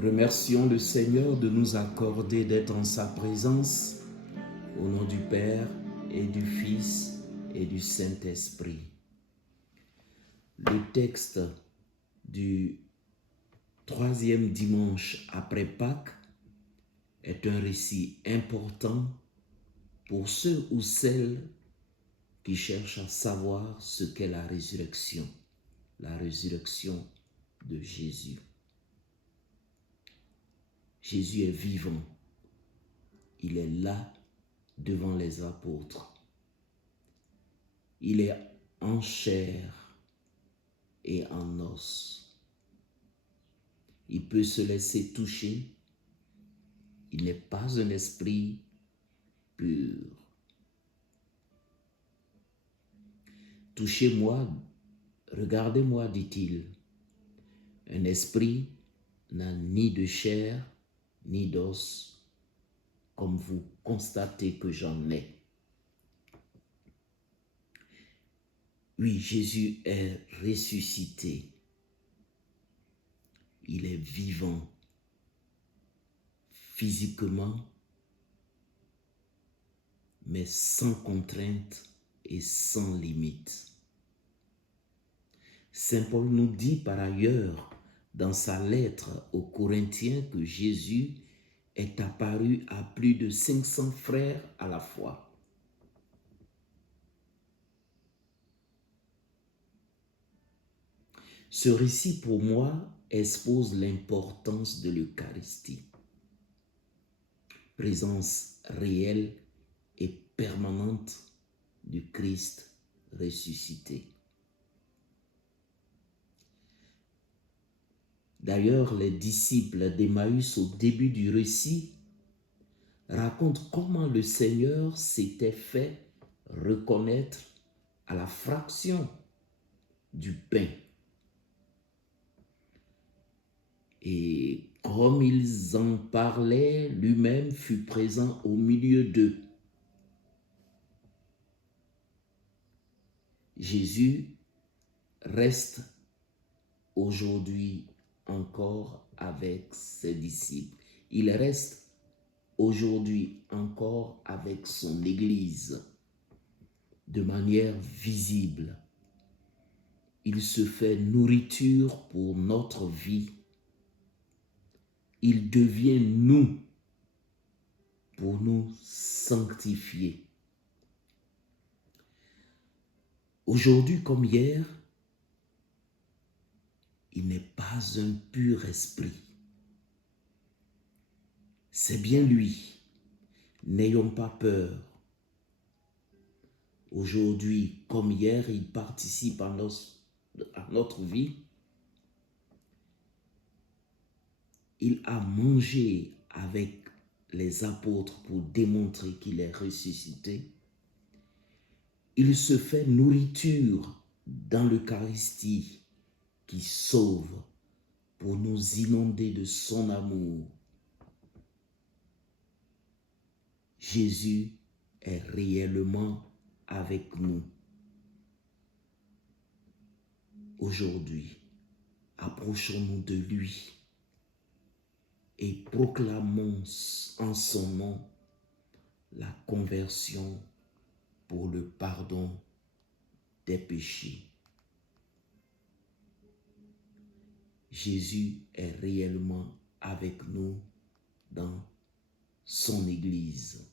Remercions le Seigneur de nous accorder d'être en sa présence, au nom du Père et du Fils et du Saint-Esprit. Le texte du troisième dimanche après Pâques est un récit important pour ceux ou celles qui cherchent à savoir ce qu'est la résurrection de Jésus. Jésus est vivant. Il est là devant les apôtres. Il est en chair et en os. Il peut se laisser toucher. Il n'est pas un esprit pur. Touchez-moi, regardez-moi, dit-il. Un esprit n'a ni de chair ni d'os, comme vous constatez que j'en ai. Oui, Jésus est ressuscité. Il est vivant, physiquement, mais sans contrainte et sans limite. Saint Paul nous dit par ailleurs dans sa lettre aux Corinthiens que Jésus est apparu à plus de 500 frères à la fois. Ce récit pour moi expose l'importance de l'Eucharistie. Présence réelle et permanente du Christ ressuscité. D'ailleurs, les disciples d'Emmaüs au début du récit racontent comment le Seigneur s'était fait reconnaître à la fraction du pain. Et comme ils en parlaient, lui-même fut présent au milieu d'eux. Jésus reste aujourd'hui encore avec ses disciples. Il reste aujourd'hui encore avec son Église de manière visible. Il se fait nourriture pour notre vie. Il devient nous pour nous sanctifier. Aujourd'hui comme hier, il n'est pas un pur esprit. C'est bien lui. N'ayons pas peur. Aujourd'hui comme hier, il participe à notre vie. Il a mangé avec les apôtres pour démontrer qu'il est ressuscité. Il se fait nourriture dans l'Eucharistie qui sauve pour nous inonder de son amour. Jésus est réellement avec nous. Aujourd'hui, approchons-nous de lui et proclamons en son nom la conversion pour le pardon des péchés. Jésus est réellement avec nous dans son Église.